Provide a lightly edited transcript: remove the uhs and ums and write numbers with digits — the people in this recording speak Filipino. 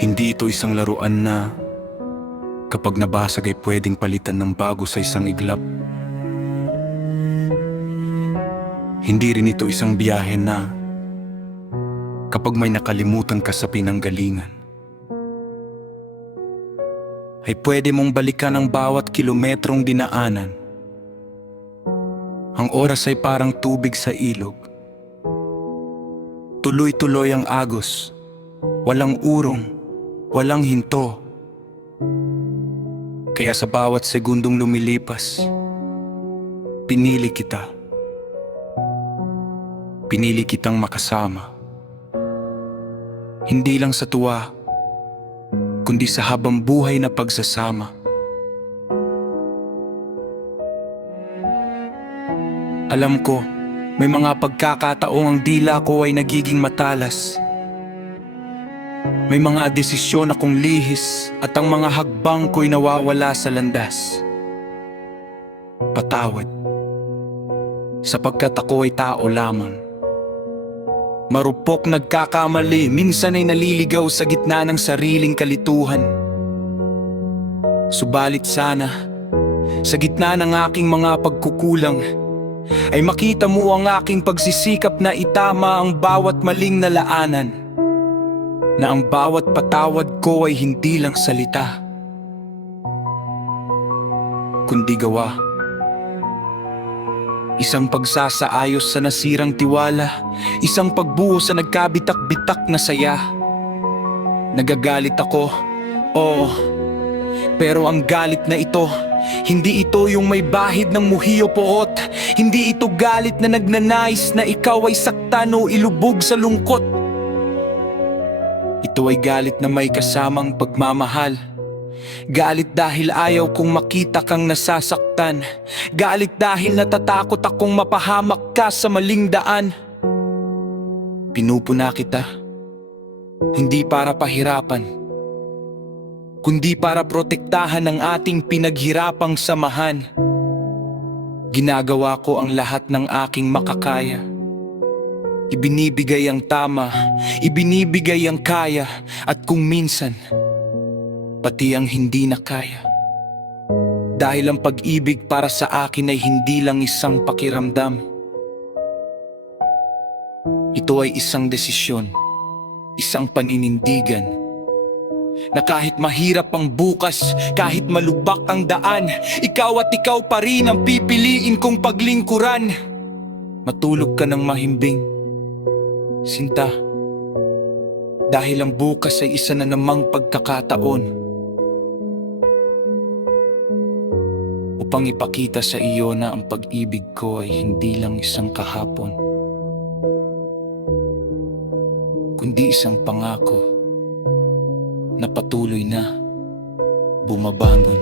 Hindi ito isang laruan na kapag nabasag ay pwedeng palitan ng bago sa isang iglap. Hindi rin ito isang biyahe na kapag may nakalimutan ka sa pinanggalingan, ay pwede mong balikan ang bawat kilometrong dinaanan. Ang oras ay parang tubig sa ilog. Tuloy-tuloy ang agos, walang urong, walang hinto. Kaya sa bawat segundong lumilipas, pinili kita. Pinili kitang makasama. Hindi lang sa tuwa, kundi sa habang buhay na pagsasama. Alam ko, may mga pagkakataong ang dila ko ay nagiging matalas. May mga desisyon akong lihis at ang mga hakbang ko'y nawawala sa landas. Patawad, sapagkat ako ay tao lamang. Marupok nagkakamali, minsan ay naliligaw sa gitna ng sariling kalituhan. Subalit sana, sa gitna ng aking mga pagkukulang, ay makita mo ang aking pagsisikap na itama ang bawat maling nalaanan. Na ang bawat patawad ko ay hindi lang salita, kundi gawa. Isang pagsasaayos sa nasirang tiwala, isang pagbuo sa nagkabitak-bitak na saya. Nagagalit ako, oo, pero ang galit na ito, hindi ito yung may bahid ng muhiyo poot. Hindi ito galit na nagnanais na ikaw ay saktan o ilubog sa lungkot. Ito ay galit na may kasamang pagmamahal. Galit dahil ayaw kong makita kang nasasaktan. Galit dahil natatakot akong mapahamak ka sa maling daan. Pinupuna kita, hindi para pahirapan, kundi para protektahan ang ating pinaghirapang samahan. Ginagawa ko ang lahat ng aking makakaya. Ibinibigay ang tama, ibinibigay ang kaya, at kung minsan, pati ang hindi na kaya. Dahil ang pag-ibig para sa akin ay hindi lang isang pakiramdam. Ito ay isang desisyon, isang paninindigan, na kahit mahirap ang bukas, kahit malubak ang daan, ikaw at ikaw pa rin ang pipiliin kong paglingkuran. Matulog ka ng mahimbing, sinta, dahil ang bukas ay isa na namang pagkakataon upang ipakita sa iyo na ang pag-ibig ko ay hindi lang isang kahapon, kundi isang pangako na patuloy na bumabangon.